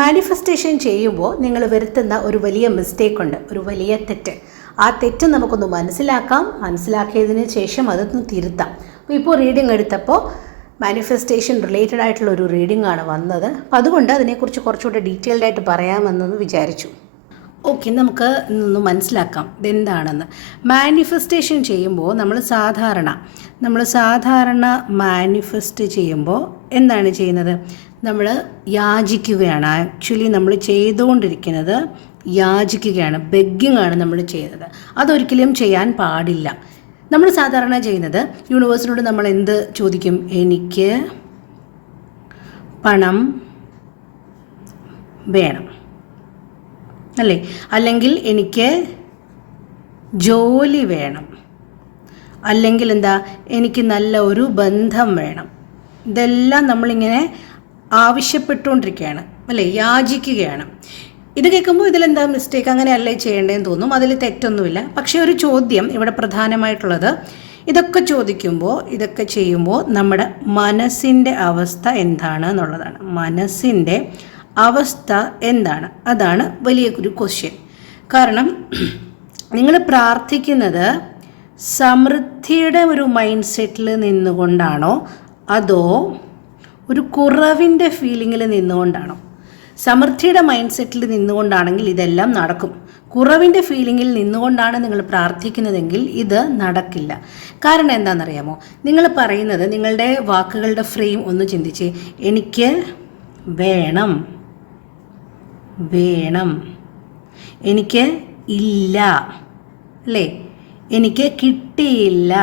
Manifestation ചെയ്യുമ്പോൾ നിങ്ങൾ വരുത്തുന്ന ഒരു വലിയ മിസ്റ്റേക്കുണ്ട്, ഒരു വലിയ തെറ്റ്. ആ തെറ്റ് നമുക്കൊന്ന് മനസ്സിലാക്കിയതിന് ശേഷം അതൊന്ന് തിരുത്താം. അപ്പോൾ ഇപ്പോൾ റീഡിംഗ് എടുത്തപ്പോൾ മാനിഫെസ്റ്റേഷൻ റിലേറ്റഡ് ആയിട്ടുള്ള ഒരു റീഡിംഗ് ആണ് വന്നത്. അപ്പോൾ അതുകൊണ്ട് അതിനെക്കുറിച്ച് കുറച്ചുകൂടെ ഡീറ്റെയിൽഡ് ആയിട്ട് പറയാമെന്നൊന്ന് വിചാരിച്ചു. ഓക്കെ, നമുക്ക് ഇന്നൊന്ന് മനസ്സിലാക്കാം ഇതെന്താണെന്ന്. മാനിഫെസ്റ്റേഷൻ ചെയ്യുമ്പോൾ നമ്മൾ സാധാരണ മാനിഫെസ്റ്റ് ചെയ്യുമ്പോൾ എന്താണ് ചെയ്യുന്നത്? നമ്മൾ യാചിക്കുകയാണ്. ആക്ച്വലി നമ്മൾ ചെയ്തുകൊണ്ടിരിക്കുന്നത് യാചിക്കുകയാണ്, ബെഗ്ഗിങ് ആണ് നമ്മൾ ചെയ്യുന്നത്. അതൊരിക്കലും ചെയ്യാൻ പാടില്ല. നമ്മൾ സാധാരണ ചെയ്യുന്നത് യൂണിവേഴ്സിനോട് നമ്മൾ എന്ത് ചോദിക്കും? എനിക്ക് പണം വേണം അല്ലേ, അല്ലെങ്കിൽ എനിക്ക് ജോലി വേണം, അല്ലെങ്കിൽ എന്താ, എനിക്ക് നല്ല ഒരു ബന്ധം വേണം. ഇതെല്ലാം നമ്മളിങ്ങനെ ആവശ്യപ്പെട്ടുകൊണ്ടിരിക്കുകയാണ് അല്ലേ, യാചിക്കുകയാണ്. ഇത് കേൾക്കുമ്പോൾ ഇതിലെന്താ മിസ്റ്റേക്ക്, അങ്ങനെയല്ലേ ചെയ്യേണ്ടതെന്ന് തോന്നും. അതിൽ തെറ്റൊന്നുമില്ല. പക്ഷേ ഒരു ചോദ്യം ഇവിടെ പ്രധാനമായിട്ടുള്ളത്, ഇതൊക്കെ ചെയ്യുമ്പോൾ നമ്മുടെ മനസ്സിൻ്റെ അവസ്ഥ എന്താണ് എന്നുള്ളതാണ്. മനസ്സിൻ്റെ അവസ്ഥ എന്താണ്, അതാണ് വലിയ ഒരു ക്വസ്റ്റ്യൻ. കാരണം നിങ്ങൾ പ്രാർത്ഥിക്കുന്നത് സമൃദ്ധിയുടെ ഒരു മൈൻഡ് സെറ്റിൽ നിന്നുകൊണ്ടാണോ അതോ ഒരു കുറവിൻ്റെ ഫീലിങ്ങിൽ നിന്നുകൊണ്ടാണോ? സമൃദ്ധിയുടെ മൈൻഡ് സെറ്റിൽ നിന്നുകൊണ്ടാണെങ്കിൽ ഇതെല്ലാം നടക്കും. കുറവിൻ്റെ ഫീലിങ്ങിൽ നിന്നുകൊണ്ടാണ് നിങ്ങൾ പ്രാർത്ഥിക്കുന്നതെങ്കിൽ ഇത് നടക്കില്ല. കാരണം എന്താണെന്നറിയാമോ? നിങ്ങൾ പറയുന്നത്, നിങ്ങളുടെ വാക്കുകളുടെ ഫ്രെയിം ഒന്ന് ചിന്തിച്ച്, എനിക്ക് വേണം, എനിക്ക് ഇല്ല അല്ലേ, എനിക്ക് കിട്ടിയില്ല.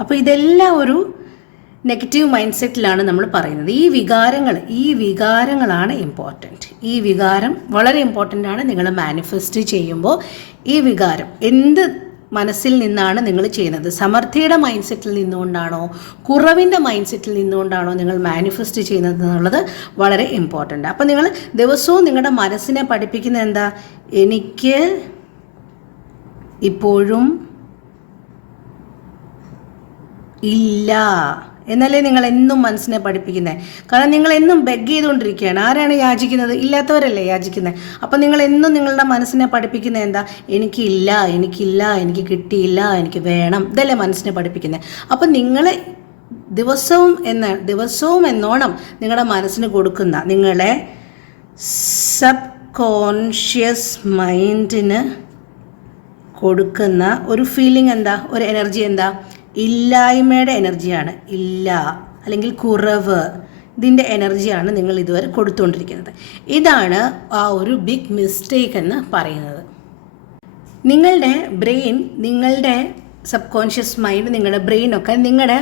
അപ്പോൾ ഇതെല്ലാം ഒരു നെഗറ്റീവ് മൈൻഡ് സെറ്റിലാണ് നമ്മൾ പറയുന്നത്. ഈ വികാരങ്ങളാണ് ഇമ്പോർട്ടൻറ്റ്. ഈ വികാരം വളരെ ഇമ്പോർട്ടൻ്റ് ആണ്. നിങ്ങൾ മാനിഫെസ്റ്റ് ചെയ്യുമ്പോൾ ഈ വികാരം എന്ത് മനസ്സിൽ നിന്നാണ് നിങ്ങൾ ചെയ്യുന്നത്? സമൃദ്ധിയുടെ മൈൻഡ് സെറ്റിൽ നിന്നുകൊണ്ടാണോ കുറവിൻ്റെ മൈൻഡ് സെറ്റിൽ നിന്നുകൊണ്ടാണോ നിങ്ങൾ മാനിഫെസ്റ്റ് ചെയ്യുന്നത് എന്നുള്ളത് വളരെ ഇമ്പോർട്ടൻ്റ്. അപ്പോൾ നിങ്ങൾ ദിവസവും നിങ്ങളുടെ മനസ്സിനെ പഠിപ്പിക്കുന്നത് എന്താ? എനിക്ക് ഇപ്പോഴും ഇല്ല എന്നല്ലേ നിങ്ങൾ എന്നും മനസ്സിനെ പഠിപ്പിക്കുന്നത്. കാരണം നിങ്ങൾ എന്നും ബെഗ് ചെയ്തുകൊണ്ടിരിക്കുകയാണ്. ആരാണ് യാചിക്കുന്നത്? ഇല്ലാത്തവരല്ലേ യാചിക്കുന്നത്. അപ്പം നിങ്ങൾ എന്നും നിങ്ങളുടെ മനസ്സിനെ പഠിപ്പിക്കുന്നത് എന്താ? എനിക്കില്ല, എനിക്ക് കിട്ടിയില്ല, എനിക്ക് വേണം. ഇതല്ലേ മനസ്സിനെ പഠിപ്പിക്കുന്നത്. അപ്പം നിങ്ങൾ ദിവസവും എന്നോണം നിങ്ങളുടെ മനസ്സിന് കൊടുക്കുന്ന, നിങ്ങളെ സബ് കോൺഷ്യസ് മൈൻഡിന് കൊടുക്കുന്ന ഒരു ഫീലിംഗ് എന്താ, ഒരു എനർജി എന്താ? ഇല്ലായ്മയുടെ എനർജിയാണ്. ഇല്ല അല്ലെങ്കിൽ കുറവ്, ഇതിൻ്റെ എനർജിയാണ് നിങ്ങൾ ഇതുവരെ കൊടുത്തുകൊണ്ടിരിക്കുന്നത്. ഇതാണ് ആ ഒരു ബിഗ് മിസ്റ്റേക്ക് എന്ന് പറയുന്നത്. നിങ്ങളുടെ ബ്രെയിൻ, നിങ്ങളുടെ സബ് കോൺഷ്യസ് മൈൻഡ്, നിങ്ങളുടെ ബ്രെയിനൊക്കെ നിങ്ങളുടെ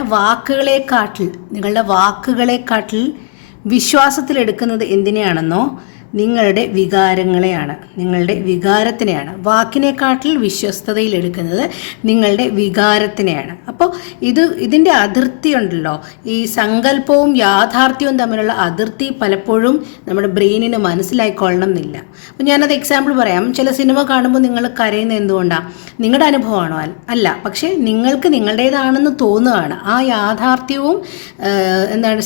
വാക്കുകളെക്കാട്ടിൽ വിശ്വാസത്തിലെടുക്കുന്നത് എന്തിനെയാണെന്നോ? നിങ്ങളുടെ വികാരങ്ങളെയാണ്, നിങ്ങളുടെ വികാരത്തിനെയാണ്. വാക്കിനെക്കാട്ടിൽ വിശ്വസ്തതയിലെടുക്കുന്നത് നിങ്ങളുടെ വികാരത്തിനെയാണ്. അപ്പോൾ ഇതിൻ്റെ അതിർത്തി ഉണ്ടല്ലോ, ഈ സങ്കല്പവും യാഥാർത്ഥ്യവും തമ്മിലുള്ള അതിർത്തി പലപ്പോഴും നമ്മുടെ ബ്രെയിനിന് മനസ്സിലായിക്കൊള്ളണം എന്നില്ല. അപ്പോൾ ഞാനത് എക്സാമ്പിൾ പറയാം. ചില സിനിമ കാണുമ്പോൾ നിങ്ങൾ കരയുന്നത് എന്തുകൊണ്ടാണ്? നിങ്ങളുടെ അനുഭവമാണോ? അല്ല, പക്ഷേ നിങ്ങൾക്ക് നിങ്ങളുടേതാണെന്ന് തോന്നുകയാണ്. ആ യാഥാർത്ഥ്യവും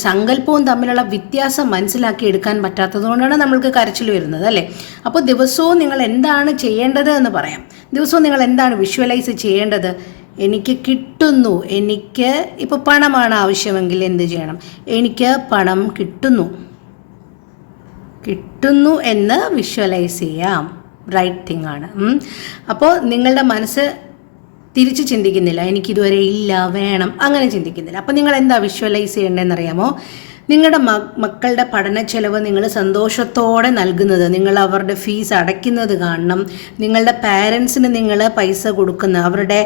സങ്കല്പവും തമ്മിലുള്ള വ്യത്യാസം മനസ്സിലാക്കി എടുക്കാൻ പറ്റാത്തത് കൊണ്ടാണ് നമ്മൾക്ക് കരച്ചിൽ വരുന്നത് അല്ലേ. അപ്പോൾ ദിവസവും നിങ്ങൾ എന്താണ് ചെയ്യേണ്ടത് എന്ന് പറയാം. ദിവസവും നിങ്ങൾ എന്താണ് വിഷ്വലൈസ് ചെയ്യേണ്ടത്? എനിക്ക് കിട്ടുന്നു, എനിക്ക് ഇപ്പോൾ പണമാണ് ആവശ്യമെങ്കിൽ എന്ത് ചെയ്യണം? എനിക്ക് പണം കിട്ടുന്നു എന്ന് വിഷ്വലൈസ് ചെയ്യാം. റൈറ്റ് തിങ് ആണ്. അപ്പോൾ നിങ്ങളുടെ മനസ്സ് തിരിച്ച് ചിന്തിക്കുന്നില്ല, എനിക്കിതുവരെ ഇല്ല, വേണം, അങ്ങനെ ചിന്തിക്കുന്നില്ല. അപ്പോൾ നിങ്ങൾ എന്താ വിഷ്വലൈസ് ചെയ്യേണ്ടതെന്നറിയാമോ? നിങ്ങളുടെ മക്കളുടെ പഠന ചെലവ് നിങ്ങൾ സന്തോഷത്തോടെ നൽകുന്നത്, നിങ്ങൾ അവരുടെ ഫീസ് അടയ്ക്കുന്നത് കാണണം. നിങ്ങളുടെ പാരൻസിന് നിങ്ങൾ പൈസ കൊടുക്കുന്നു, അവരുടെ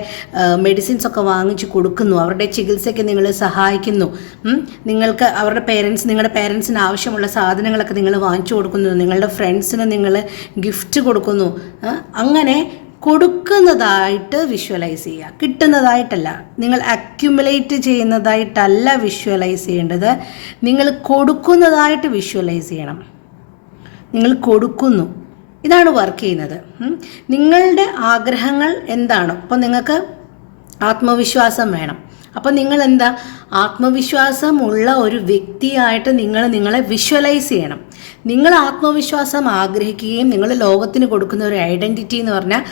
മെഡിസിൻസ് ഒക്കെ വാങ്ങിച്ച് കൊടുക്കുന്നു, അവരുടെ ചികിത്സയ്ക്ക് നിങ്ങൾ സഹായിക്കുന്നു. നിങ്ങൾക്ക് നിങ്ങളുടെ പേരൻസിന് ആവശ്യമുള്ള സാധനങ്ങളൊക്കെ നിങ്ങൾ വാങ്ങിച്ചു കൊടുക്കുന്നു, നിങ്ങളുടെ ഫ്രണ്ട്സിന് നിങ്ങൾ ഗിഫ്റ്റ് കൊടുക്കുന്നു. അങ്ങനെ കൊടുക്കുന്നതായിട്ട് വിഷ്വലൈസ് ചെയ്യുക, കിട്ടുന്നതായിട്ടല്ല. നിങ്ങൾ അക്യുമുലേറ്റ് ചെയ്യുന്നതായിട്ടല്ല വിഷ്വലൈസ് ചെയ്യേണ്ടത്, നിങ്ങൾ കൊടുക്കുന്നതായിട്ട് വിഷ്വലൈസ് ചെയ്യണം. നിങ്ങൾ കൊടുക്കുന്നു, ഇതാണ് വർക്ക് ചെയ്യുന്നത്. നിങ്ങളുടെ ആഗ്രഹങ്ങൾ എന്താണോ? അപ്പോൾ നിങ്ങൾക്ക് ആത്മവിശ്വാസം വേണം, അപ്പോൾ നിങ്ങൾ എന്താ, ആത്മവിശ്വാസമുള്ള ഒരു വ്യക്തിയായിട്ട് നിങ്ങളെ വിഷ്വലൈസ് ചെയ്യണം. നിങ്ങൾ ആത്മവിശ്വാസം ആഗ്രഹിക്കുകയും നിങ്ങൾ ലോകത്തിന് കൊടുക്കുന്ന ഒരു ഐഡൻറ്റിറ്റി എന്ന് പറഞ്ഞാൽ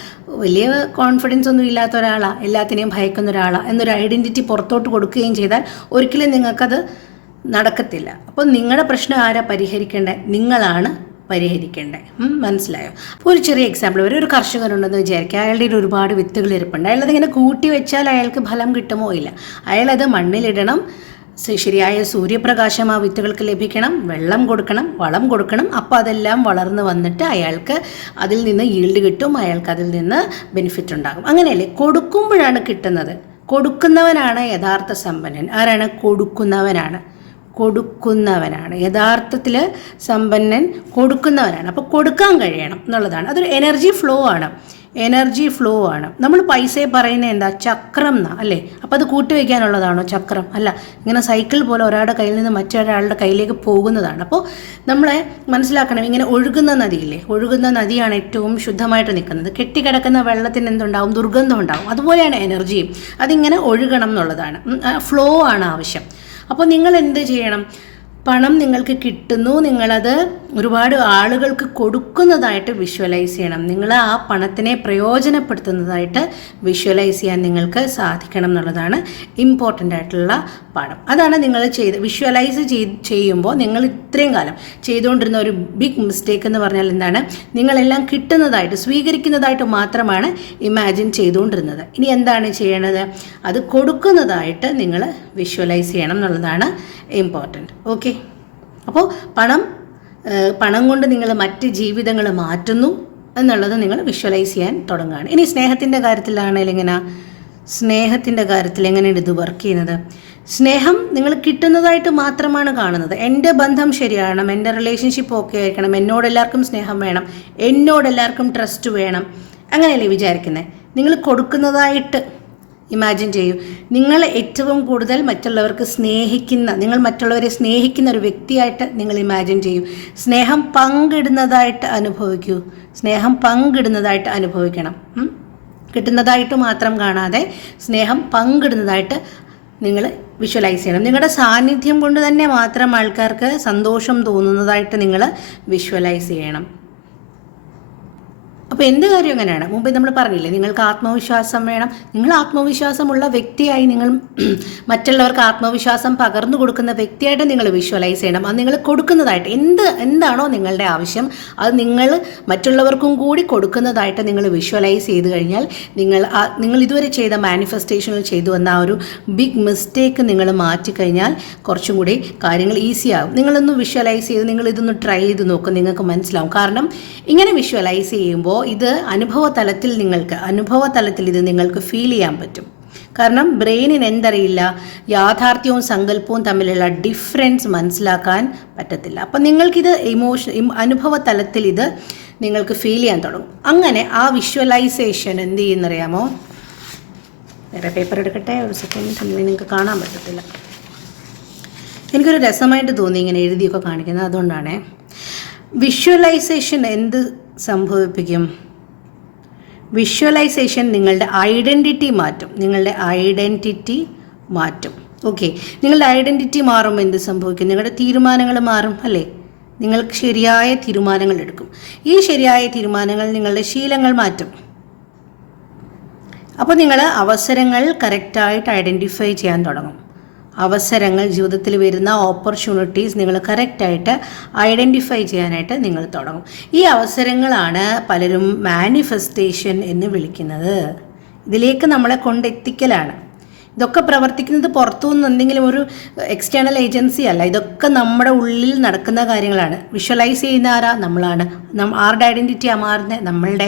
വലിയ കോൺഫിഡൻസ് ഒന്നും ഇല്ലാത്ത ഒരാളാണ്, എല്ലാത്തിനെയും ഭയക്കുന്ന ഒരാളാണ് എന്നൊരു ഐഡൻറ്റിറ്റി പുറത്തോട്ട് കൊടുക്കുകയും ചെയ്താൽ ഒരിക്കലും നിങ്ങൾക്കത് നടക്കത്തില്ല. അപ്പോൾ നിങ്ങളുടെ പ്രശ്നം ആരാ പരിഹരിക്കേണ്ടത്? നിങ്ങളാണ് പരിഹരിക്കേണ്ടത്. മനസ്സിലായോ? അപ്പോൾ ഒരു ചെറിയ എക്സാമ്പിൾ, ഒരു കർഷകനുണ്ടെന്ന് വിചാരിക്കുക. അയാളുടെ ഒരുപാട് വിത്തുകൾ ഇരിപ്പുണ്ട്. അയാളതിങ്ങനെ കൂട്ടി വെച്ചാൽ അയാൾക്ക് ഫലം കിട്ടുമോ? ഇല്ല. അയാളത് മണ്ണിലിടണം, ശരിയായ സൂര്യപ്രകാശം ആ വിത്തുകൾക്ക് ലഭിക്കണം, വെള്ളം കൊടുക്കണം, വളം കൊടുക്കണം. അപ്പോൾ അതെല്ലാം വളർന്ന് വന്നിട്ട് അയാൾക്ക് അതിൽ നിന്ന് ഈൽഡ് കിട്ടും, അയാൾക്ക് അതിൽ നിന്ന് ബെനിഫിറ്റ് ഉണ്ടാകും. അങ്ങനെയല്ലേ? കൊടുക്കുമ്പോഴാണ് കിട്ടുന്നത്. കൊടുക്കുന്നവനാണ് യഥാർത്ഥ സമ്പന്നൻ. ആരാണ്? കൊടുക്കുന്നവനാണ് യഥാർത്ഥത്തിൽ സമ്പന്നൻ. കൊടുക്കുന്നവനാണ്. അപ്പോൾ കൊടുക്കാൻ കഴിയണം എന്നുള്ളതാണ്. അതൊരു എനർജി ഫ്ലോ ആണ്. നമ്മൾ പൈസയെ പറയുന്നത് എന്താ? ചക്രം എന്നാ അല്ലേ? അപ്പോൾ അത് കൂട്ടിവെക്കാനുള്ളതാണോ ചക്രം? അല്ല. ഇങ്ങനെ സൈക്കിൾ പോലെ ഒരാളുടെ കയ്യിൽ നിന്ന് മറ്റൊരാളുടെ കയ്യിലേക്ക് പോകുന്നതാണ്. അപ്പോൾ നമ്മളെ മനസ്സിലാക്കണം, ഇങ്ങനെ ഒഴുകുന്ന നദിയില്ലേ, ഒഴുകുന്ന നദിയാണ് ഏറ്റവും ശുദ്ധമായിട്ട് നിൽക്കുന്നത്. കെട്ടിക്കിടക്കുന്ന വെള്ളത്തിന് എന്തുണ്ടാവും? ദുർഗന്ധം ഉണ്ടാവും. അതുപോലെയാണ് എനർജിയും. അതിങ്ങനെ ഒഴുകണം എന്നുള്ളതാണ്. ഫ്ലോ ആണ് ആവശ്യം. അപ്പോൾ നിങ്ങൾ എന്ത് ചെയ്യണം? പണം നിങ്ങൾക്ക് കിട്ടുന്നു, നിങ്ങളത് ഒരുപാട് ആളുകൾക്ക് കൊടുക്കുന്നതായിട്ട് വിഷ്വലൈസ് ചെയ്യണം. നിങ്ങൾ ആ പണത്തിനെ പ്രയോജനപ്പെടുത്തുന്നതായിട്ട് വിഷ്വലൈസ് ചെയ്യാൻ നിങ്ങൾക്ക് സാധിക്കണം എന്നുള്ളതാണ് ഇമ്പോർട്ടൻ്റ് ആയിട്ടുള്ള പാഠം. അതാണ് നിങ്ങൾ വിഷ്വലൈസ് ചെയ്യുമ്പോൾ നിങ്ങൾ ഇത്രയും കാലം ചെയ്തുകൊണ്ടിരുന്ന ഒരു ബിഗ് മിസ്റ്റേക്ക് എന്ന് പറഞ്ഞാൽ എന്താണ്? നിങ്ങളെല്ലാം കിട്ടുന്നതായിട്ട് സ്വീകരിക്കുന്നതായിട്ട് മാത്രമാണ് ഇമാജിൻ ചെയ്തുകൊണ്ടിരുന്നത്. ഇനി എന്താണ് ചെയ്യേണ്ടത്? അത് കൊടുക്കുന്നതായിട്ട് നിങ്ങൾ വിഷ്വലൈസ് ചെയ്യണം എന്നുള്ളതാണ് ഇമ്പോർട്ടൻറ്റ്. ഓക്കെ. അപ്പോൾ പണം കൊണ്ട് നിങ്ങൾ മറ്റ് ജീവിതങ്ങൾ മാറ്റുന്നു എന്നുള്ളത് നിങ്ങൾ വിഷ്വലൈസ് ചെയ്യാൻ തുടങ്ങുകയാണ്. ഇനി സ്നേഹത്തിൻ്റെ കാര്യത്തിലാണെങ്കിൽ സ്നേഹത്തിൻ്റെ കാര്യത്തിൽ എങ്ങനെയാണ് ഇത് വർക്ക് ചെയ്യുന്നത്? സ്നേഹം നിങ്ങൾ കിട്ടുന്നതായിട്ട് മാത്രമാണ് കാണുന്നത്. എൻ്റെ ബന്ധം ശരിയാകണം, എൻ്റെ റിലേഷൻഷിപ്പ് ഓക്കെ ആയിരിക്കണം, എന്നോടെല്ലാവർക്കും സ്നേഹം വേണം, എന്നോടെല്ലാവർക്കും ട്രസ്റ്റ് വേണം, അങ്ങനെയല്ലേ വിചാരിക്കുന്നത്? നിങ്ങൾ കൊടുക്കുന്നതായിട്ട് ഇമാജിൻ ചെയ്യൂ. നിങ്ങൾ ഏറ്റവും കൂടുതൽ നിങ്ങൾ മറ്റുള്ളവരെ സ്നേഹിക്കുന്ന ഒരു വ്യക്തിയായിട്ട് നിങ്ങൾ ഇമാജിൻ ചെയ്യൂ. സ്നേഹം പങ്കിടുന്നതായിട്ട് അനുഭവിക്കണം. കിട്ടുന്നതായിട്ട് മാത്രം കാണാതെ സ്നേഹം പങ്കിടുന്നതായിട്ട് നിങ്ങൾ വിഷ്വലൈസ് ചെയ്യണം. നിങ്ങളുടെ സാന്നിധ്യം കൊണ്ട് തന്നെ മാത്രം ആൾക്കാർക്ക് സന്തോഷം തോന്നുന്നതായിട്ട് നിങ്ങൾ വിഷ്വലൈസ് ചെയ്യണം. അപ്പോൾ എന്ത് കാര്യം അങ്ങനെയാണ്? മുമ്പേ നമ്മൾ പറഞ്ഞില്ലേ, നിങ്ങൾക്ക് ആത്മവിശ്വാസം വേണം. നിങ്ങൾ ആത്മവിശ്വാസമുള്ള വ്യക്തിയായി, നിങ്ങൾ മറ്റുള്ളവർക്ക് ആത്മവിശ്വാസം പകർന്നു കൊടുക്കുന്ന വ്യക്തിയായിട്ട് നിങ്ങൾ വിഷ്വലൈസ് ചെയ്യണം. അത് നിങ്ങൾ കൊടുക്കുന്നതായിട്ട് എന്താണോ നിങ്ങളുടെ ആവശ്യം അത് നിങ്ങൾ മറ്റുള്ളവർക്കും കൂടി കൊടുക്കുന്നതായിട്ട് നിങ്ങൾ വിഷ്വലൈസ് ചെയ്ത് കഴിഞ്ഞാൽ നിങ്ങൾ ഇതുവരെ ചെയ്ത മാനിഫെസ്റ്റേഷനിൽ ചെയ്തു വന്ന ആ ഒരു ബിഗ് മിസ്റ്റേക്ക് നിങ്ങൾ മാറ്റിക്കഴിഞ്ഞാൽ കുറച്ചും കൂടി കാര്യങ്ങൾ ഈസി ആകും. നിങ്ങളൊന്ന് വിഷ്വലൈസ് ചെയ്ത് ഇതൊന്ന് ട്രൈ ചെയ്ത് നോക്കും, നിങ്ങൾക്ക് മനസ്സിലാവും. കാരണം ഇങ്ങനെ വിഷ്വലൈസ് ചെയ്യുമ്പോൾ ഇത് അനുഭവതലത്തിൽ ഇത് നിങ്ങൾക്ക് ഫീൽ ചെയ്യാൻ പറ്റും. കാരണം ബ്രെയിനിന് എന്തറിയില്ല, യാഥാർത്ഥ്യവും സങ്കല്പവും തമ്മിലുള്ള ഡിഫറൻസ് മനസ്സിലാക്കാൻ പറ്റത്തില്ല. അപ്പം നിങ്ങൾക്കിത് അനുഭവതലത്തിൽ ഇത് നിങ്ങൾക്ക് ഫീൽ ചെയ്യാൻ തുടങ്ങും. അങ്ങനെ ആ വിഷ്വലൈസേഷൻ എന്ത് ചെയ്യുന്നറിയാമോ? വേറെ പേപ്പർ എടുക്കട്ടെ, ഒരു സെക്കൻഡ്, നിങ്ങൾക്ക് കാണാൻ പറ്റത്തില്ല. എനിക്കൊരു രസമായിട്ട് തോന്നി ഇങ്ങനെ എഴുതിയൊക്കെ കാണിക്കുന്നത്, അതുകൊണ്ടാണ്. വിഷ്വലൈസേഷൻ എന്ത് സംഭവിപ്പിക്കും? വിഷ്വലൈസേഷൻ നിങ്ങളുടെ ഐഡൻറ്റിറ്റി മാറ്റും. ഓക്കെ. നിങ്ങളുടെ ഐഡൻറ്റിറ്റി മാറുമ്പോൾ എന്ത് സംഭവിക്കും? നിങ്ങളുടെ തീരുമാനങ്ങൾ മാറും അല്ലേ? നിങ്ങൾക്ക് ശരിയായ തീരുമാനങ്ങൾ എടുക്കും. ഈ ശരിയായ തീരുമാനങ്ങൾ നിങ്ങളുടെ ശീലങ്ങൾ മാറ്റും. അപ്പോൾ നിങ്ങൾ അവസരങ്ങൾ കറക്റ്റായിട്ട് ഐഡൻറ്റിഫൈ ചെയ്യാൻ തുടങ്ങും. അവസരങ്ങൾ, ജീവിതത്തിൽ വരുന്ന ഓപ്പർച്യൂണിറ്റീസ് നിങ്ങൾ കറക്റ്റായിട്ട് ഐഡൻറ്റിഫൈ ചെയ്യാനായിട്ട് നിങ്ങൾ തുടങ്ങും. ഈ അവസരങ്ങളാണ് പലരും മാനിഫെസ്റ്റേഷൻ എന്ന് വിളിക്കുന്നത്. ഇതിലേക്ക് നമ്മളെ കൊണ്ടെത്തിക്കലാണ്. ഇതൊക്കെ പ്രവർത്തിക്കുന്നത് പുറത്തുനിന്ന് എന്തെങ്കിലും ഒരു എക്സ്റ്റേണൽ ഏജൻസി അല്ല. ഇതൊക്കെ നമ്മുടെ ഉള്ളിൽ നടക്കുന്ന കാര്യങ്ങളാണ്. വിഷ്വലൈസ് ചെയ്യുന്ന നമ്മളാണ്. ആരുടെ ഐഡൻറ്റിറ്റിയാണ് മാറുന്നത്? നമ്മളുടെ.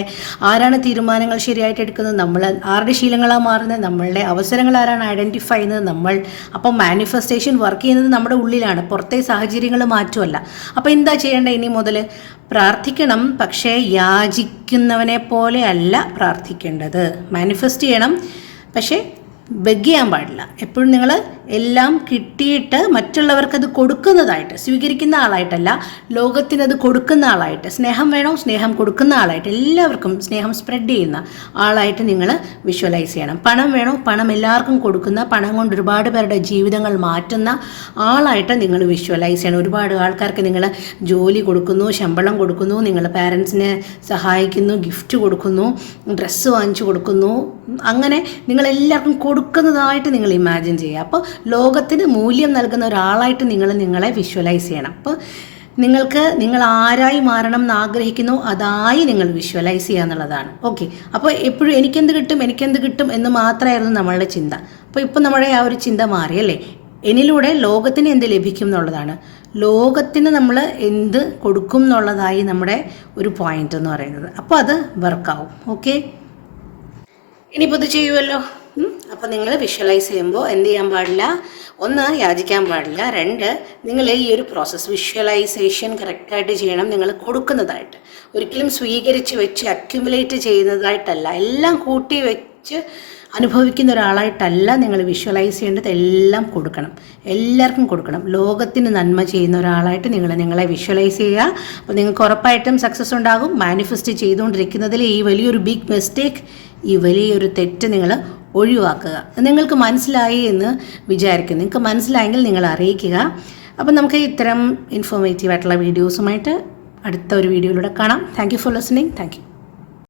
ആരാണ് തീരുമാനങ്ങൾ ശരിയായിട്ട് എടുക്കുന്നത്? നമ്മൾ. ആരുടെ ശീലങ്ങളാണ് മാറുന്നത്? നമ്മളുടെ. അവസരങ്ങൾ ആരാണ് ഐഡൻറ്റിഫൈ ചെയ്യുന്നത്? നമ്മൾ. അപ്പോൾ മാനിഫെസ്റ്റേഷൻ വർക്ക് ചെയ്യുന്നത് നമ്മുടെ ഉള്ളിലാണ്, പുറത്തെ സാഹചര്യങ്ങൾ മാറ്റുമല്ല. അപ്പോൾ എന്താ ചെയ്യേണ്ടത് ഇനി മുതൽ? പ്രാർത്ഥിക്കണം, പക്ഷേ യാചിക്കുന്നവനെ പോലെ അല്ല പ്രാർത്ഥിക്കേണ്ടത്. മാനിഫെസ്റ്റ് ചെയ്യണം, പക്ഷേ ബെഗ് ചെയ്യാൻ പാടില്ല. എപ്പോഴും നിങ്ങൾ എല്ലാം കിട്ടിയിട്ട് മറ്റുള്ളവർക്കത് കൊടുക്കുന്നതായിട്ട്, സ്വീകരിക്കുന്ന ആളായിട്ടല്ല, ലോകത്തിനത് കൊടുക്കുന്ന ആളായിട്ട്, സ്നേഹം വേണോ സ്നേഹം കൊടുക്കുന്ന ആളായിട്ട്, എല്ലാവർക്കും സ്നേഹം സ്പ്രെഡ് ചെയ്യുന്ന ആളായിട്ട് നിങ്ങൾ വിഷ്വലൈസ് ചെയ്യണം. പണം വേണോ, പണം എല്ലാവർക്കും കൊടുക്കുന്ന, പണം കൊണ്ട് ഒരുപാട് പേരുടെ ജീവിതങ്ങൾ മാറ്റുന്ന ആളായിട്ട് നിങ്ങൾ വിഷ്വലൈസ് ചെയ്യണം. ഒരുപാട് ആൾക്കാർക്ക് നിങ്ങൾ ജോലി കൊടുക്കുന്നു, ശമ്പളം കൊടുക്കുന്നു, നിങ്ങൾ പാരൻസിനെ സഹായിക്കുന്നു, ഗിഫ്റ്റ് കൊടുക്കുന്നു, ഡ്രസ്സ് വാങ്ങിച്ചു കൊടുക്കുന്നു, അങ്ങനെ നിങ്ങളെല്ലാവർക്കും കൊടുക്കുന്നതായിട്ട് നിങ്ങൾ ഇമാജിൻ ചെയ്യുക. അപ്പോൾ ലോകത്തിന് മൂല്യം നൽകുന്ന ഒരാളായിട്ട് നിങ്ങളെ വിഷ്വലൈസ് ചെയ്യണം. അപ്പോൾ നിങ്ങൾ ആരായി മാറണം എന്ന് ആഗ്രഹിക്കുന്നു അതായി നിങ്ങൾ വിഷ്വലൈസ് ചെയ്യുക എന്നുള്ളതാണ്. ഓക്കെ, അപ്പോൾ എപ്പോഴും എനിക്കെന്ത് കിട്ടും എന്ന് മാത്രമായിരുന്നു നമ്മളുടെ ചിന്ത. അപ്പോൾ ഇപ്പോൾ നമ്മുടെ ആ ഒരു ചിന്ത മാറിയല്ലേ. എന്നിലൂടെ ലോകത്തിന് എന്ത് ലഭിക്കും എന്നുള്ളതാണ്. ലോകത്തിന് നമ്മൾ എന്ത് കൊടുക്കും എന്നുള്ളതായി നമ്മുടെ ഒരു പോയിന്റ് എന്ന് പറയുന്നത്. അപ്പോൾ അത് വർക്കാവും. ഓക്കെ, ഇനിയിപ്പോൾ ഇത് ചെയ്യുമല്ലോ. അപ്പോൾ നിങ്ങൾ വിഷ്വലൈസ് ചെയ്യുമ്പോൾ എന്ത് ചെയ്യാൻ പാടില്ല? 1, യാചിക്കാൻ പാടില്ല. 2, നിങ്ങൾ ഈ ഒരു പ്രോസസ്സ് വിഷ്വലൈസേഷൻ കറക്റ്റായിട്ട് ചെയ്യണം. നിങ്ങൾ കൊടുക്കുന്നതായിട്ട്, ഒരിക്കലും സ്വീകരിച്ച് വെച്ച് അക്യുമുലേറ്റ് ചെയ്യുന്നതായിട്ടല്ല, എല്ലാം കൂട്ടി വെച്ച് അനുഭവിക്കുന്ന ഒരാളായിട്ടല്ല നിങ്ങൾ വിഷ്വലൈസ് ചെയ്യേണ്ടത്. എല്ലാം കൊടുക്കണം, എല്ലാവർക്കും കൊടുക്കണം. ലോകത്തിന് നന്മ ചെയ്യുന്ന ഒരാളായിട്ട് നിങ്ങളെ വിഷ്വലൈസ് ചെയ്യുക. അപ്പോൾ നിങ്ങൾക്ക് ഉറപ്പായിട്ടും സക്സസ് ഉണ്ടാകും. മാനിഫെസ്റ്റ് ചെയ്തുകൊണ്ടിരിക്കുന്നതിൽ ഈ വലിയൊരു ബിഗ് മിസ്റ്റേക്ക്, ഈ വലിയൊരു തെറ്റ് നിങ്ങൾ ഒഴിവാക്കുക. നിങ്ങൾക്ക് മനസ്സിലായി എന്ന് വിചാരിക്കുന്നു. നിങ്ങൾക്ക് മനസ്സിലായെങ്കിൽ നിങ്ങൾ അറിയിക്കുക. അപ്പോൾ നമുക്ക് ഇത്തരം ഇൻഫോർമേറ്റീവ് ആയിട്ടുള്ള വീഡിയോസുമായിട്ട് അടുത്ത ഒരു വീഡിയോയിലൂടെ കാണാം. Thank you for listening. Thank you.